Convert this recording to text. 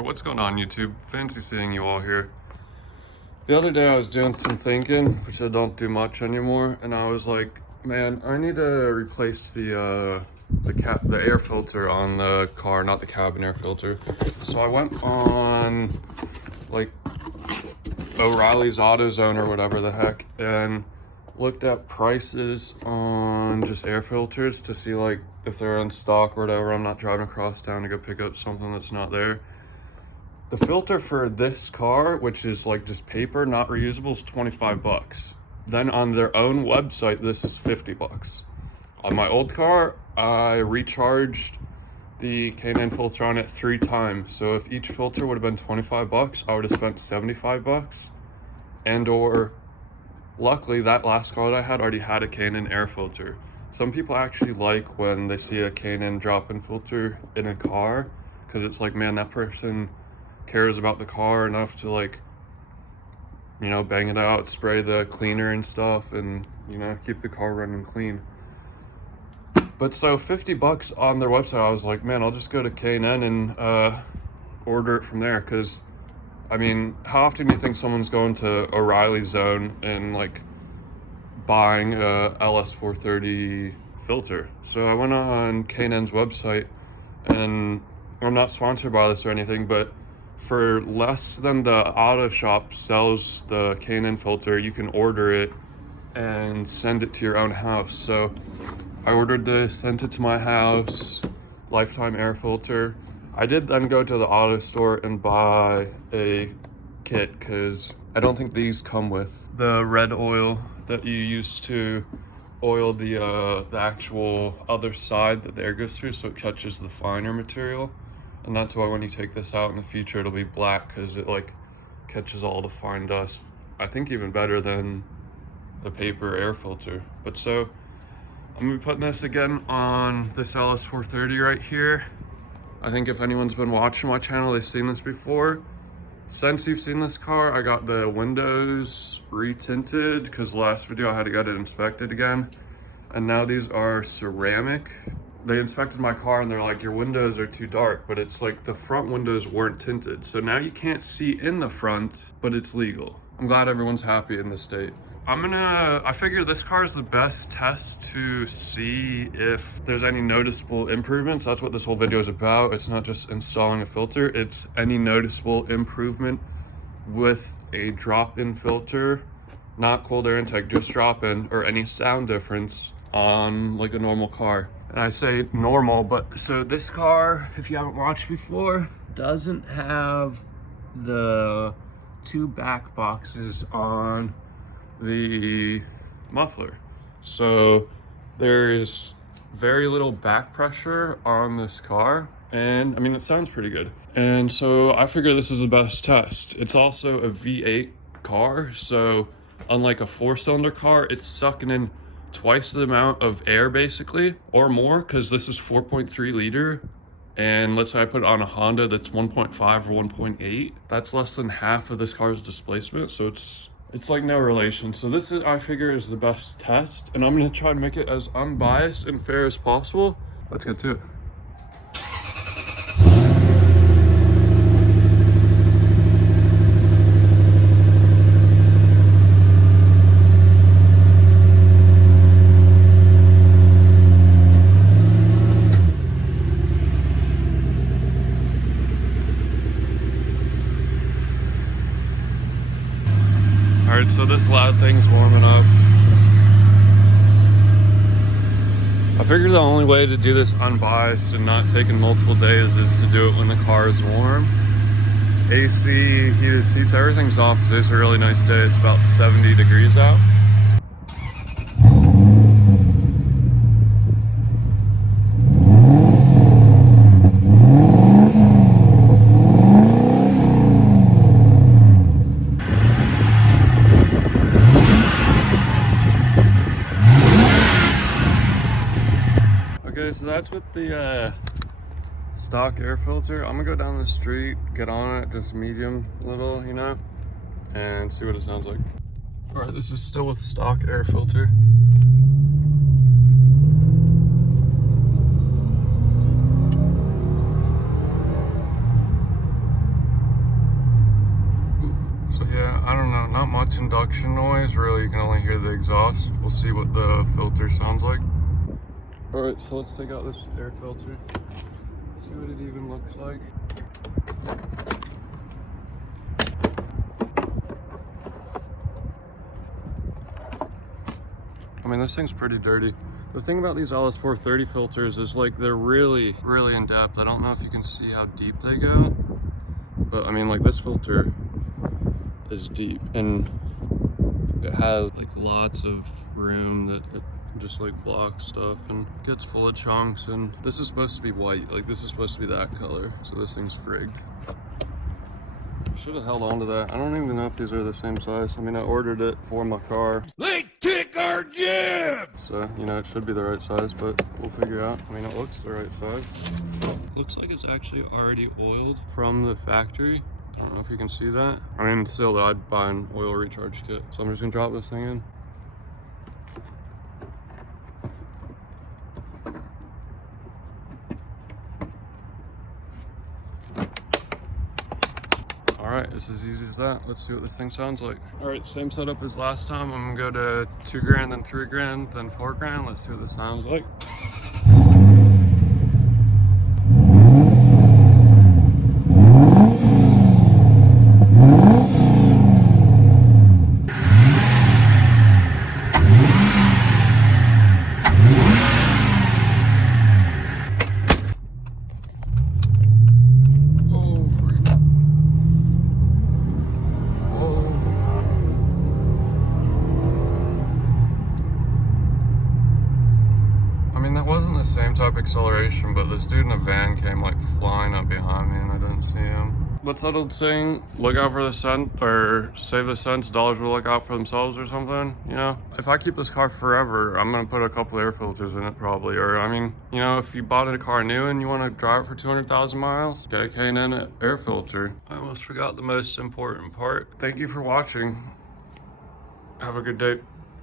Alright, what's going on YouTube? Fancy seeing you all here. The other day I was doing some thinking, which I don't do much anymore, and I was like, man, I need to replace the air filter on the car, not the cabin air filter. So I went on like O'Reilly's AutoZone or whatever the heck, and looked at prices on just air filters to see like if they're in stock or whatever. I'm not driving across town to go pick up something that's not there. The filter for this car, which is like just paper, not reusable, is 25 bucks. Then on their own website, this is 50 bucks. On my old car, I recharged the K9 filter on it 3 times. So if each filter would have been 25 bucks, I would have spent 75 bucks. And or luckily that last car that I had already had a K9 air filter. Some people actually like when they see a K9 drop-in filter in a car, because it's like, man, that person cares about the car enough to, like, you know, bang it out, spray the cleaner and stuff, and, you know, keep the car running clean. But so 50 bucks on their website, I was like, man, I'll just go to K9 and order it from there. Because I mean, how often do you think someone's going to O'Reilly's Zone and like buying a LS430 filter? So I went on K9's website, and I'm not sponsored by this or anything, but for less than the auto shop sells the K9 filter, you can order it and send it to your own house. So I ordered this, sent it to my house, lifetime air filter. I did then go to the auto store and buy a kit, because I don't think these come with the red oil that you use to oil the actual other side that the air goes through, so it catches the finer material. And that's why when you take this out in the future, it'll be black, because it like catches all the fine dust. I think even better than the paper air filter. But so I'm gonna be putting this again on this LS430 right here. I think if anyone's been watching my channel, they've seen this before. Since you've seen this car, I got the windows re-tinted, because last video I had to get it inspected again. And now these are ceramic. They inspected my car and they're like, your windows are too dark, but it's like the front windows weren't tinted. So now you can't see in the front, but it's legal. I'm glad everyone's happy in this state. I figure this car is the best test to see if there's any noticeable improvements. That's what this whole video is about. It's not just installing a filter, it's any noticeable improvement with a drop-in filter, not cold air intake, just drop-in, or any sound difference on like a normal car. And I say normal, but so this car, if you haven't watched before, doesn't have the 2 back boxes on the muffler. So there's very little back pressure on this car, and I mean, it sounds pretty good. And so I figure this is the best test. It's also a V8 car, so unlike a 4-cylinder car, it's sucking in twice the amount of air basically, or more, because this is 4.3 liter, and let's say I put it on a Honda that's 1.5 or 1.8, that's less than half of this car's displacement. So it's like no relation. So this is, I figure, is the best test, and I'm gonna try to make it as unbiased and fair as possible. Let's get to it. Alright, so this loud thing's warming up. I figure the only way to do this unbiased and not taking multiple days is to do it when the car is warm. AC, heated seats, everything's off. Today's a really nice day. It's about 70 degrees out. So that's with the stock air filter. I'm gonna go down the street, get on it, just medium little, you know, and see what it sounds like. All right, this is still with stock air filter. Yeah, I don't know, not much induction noise, really. You can only hear the exhaust. We'll see what the filter sounds like. All right, so let's take out this air filter, see what it even looks like. I mean, this thing's pretty dirty. The thing about these LS430 filters is like they're really, really in depth. I don't know if you can see how deep they go, but I mean, like this filter is deep and it has like lots of room that it just like blocks stuff and gets full of chunks. And this is supposed to be white, like this is supposed to be that color, so this thing's frigged. Should have held on to that. I don't even know if these are the same size. I mean, I ordered it for my car. They kick our jib! So, you know, it should be the right size, but we'll figure out. I mean, it looks the right size. Looks like it's actually already oiled from the factory. I don't know if you can see that. I mean, still, I'd buy an oil recharge kit. So I'm just gonna drop this thing in. All right, it's as easy as that. Let's see what this thing sounds like. All right, same setup as last time. I'm gonna go to 2 grand, then 3 grand, then 4 grand. Let's see what this sounds like. Wasn't the same type of acceleration, but this dude in a van came like flying up behind me and I didn't see him. What's that old saying? Look out for the cent, or save the cents, dollars will look out for themselves or something, you know? If I keep this car forever, I'm gonna put a couple air filters in it probably. Or I mean, you know, if you bought a car new and you wanna drive it for 200,000 miles, get a K&N air filter. I almost forgot the most important part. Thank you for watching. Have a good day.